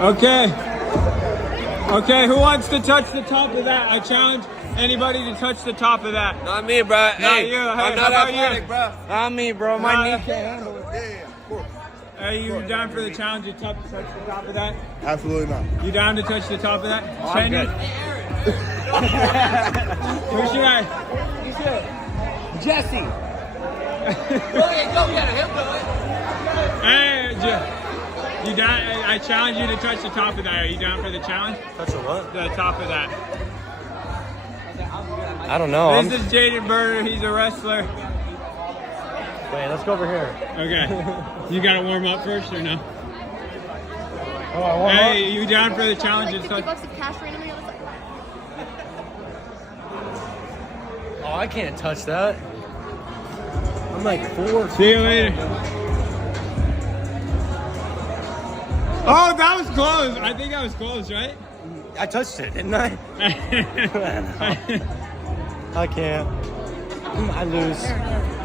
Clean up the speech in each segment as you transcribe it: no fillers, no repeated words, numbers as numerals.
Okay. Okay, who wants to touch the top of that? I challenge anybody to touch the top of that. Not me, bro. Not Hey, you. Hey, I'm how not about athletic, you? bro. Not me, bro. My knee can't handle it. Yeah, of course. Are you down for the challenge to touch the top of that? Absolutely not. You down to touch the top of that? Oh, I'm good. Who should I? Jesse. Go get it. He'll do it. Hey, you down? I challenge you to touch the top of that. Are you down for the challenge? Touch the what? The top of that. I don't know. This is Jaden Berger. He's a wrestler. Wait, let's go over here. Okay. You got to warm up first or no? Oh, I want Hey, you down for the challenge? Like to 50 touch? bucks of cash randomly on the side. Oh, I can't touch that. I'm like 4. See you later. Oh, that was close. I think that was close, right? I touched it, didn't I? I can't. I lose.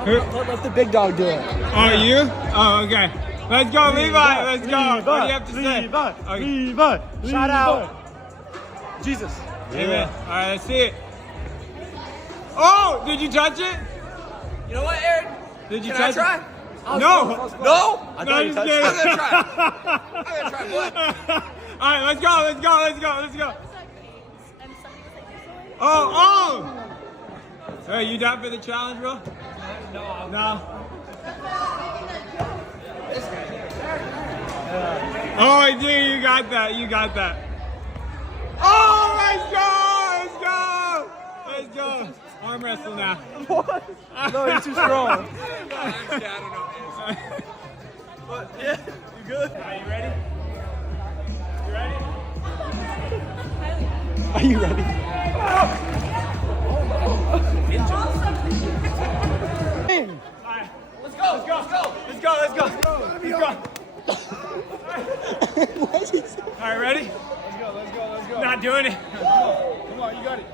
Let the big dog do it. Oh, you? Oh, okay. Let's go, Levi. Let's go. What do you have to say? Levi. Shout out. Jesus. Amen. All right, let's see it. Oh, did you touch it? You know what, Aaron? Did you Can I touch try? it? No. No? No, I thought you I'm touched just it. kidding. I'm gonna try what? All right, let's go. And somebody was like, Oh. Hey, you down for the challenge, bro? No. Oh, I do. You got that. You got that. Oh, let's go. Arm wrestle now. What? No, you're too strong. Actually, I don't know. But, yeah, you good? Are you ready? You ready? Are you ready? Alright, let's go. Alright, ready? Let's go. Not doing it. Come on, you got it.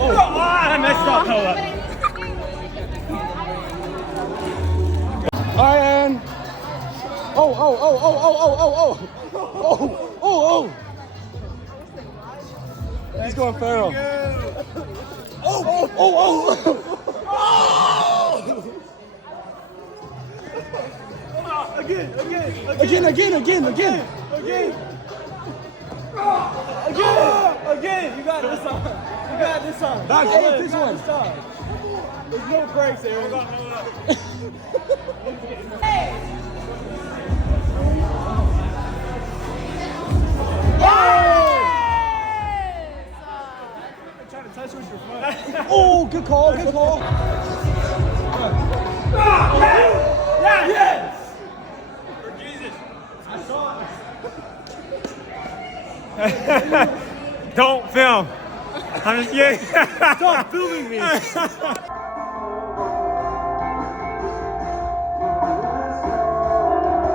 I messed up. Hold up. Iron. Oh. He's going feral. Again. You got this one. Back this one. There's no breaks, Aaron. Oh, good call. Yes! For Jesus. I saw it. Don't film. I'm just kidding. Stop filming me.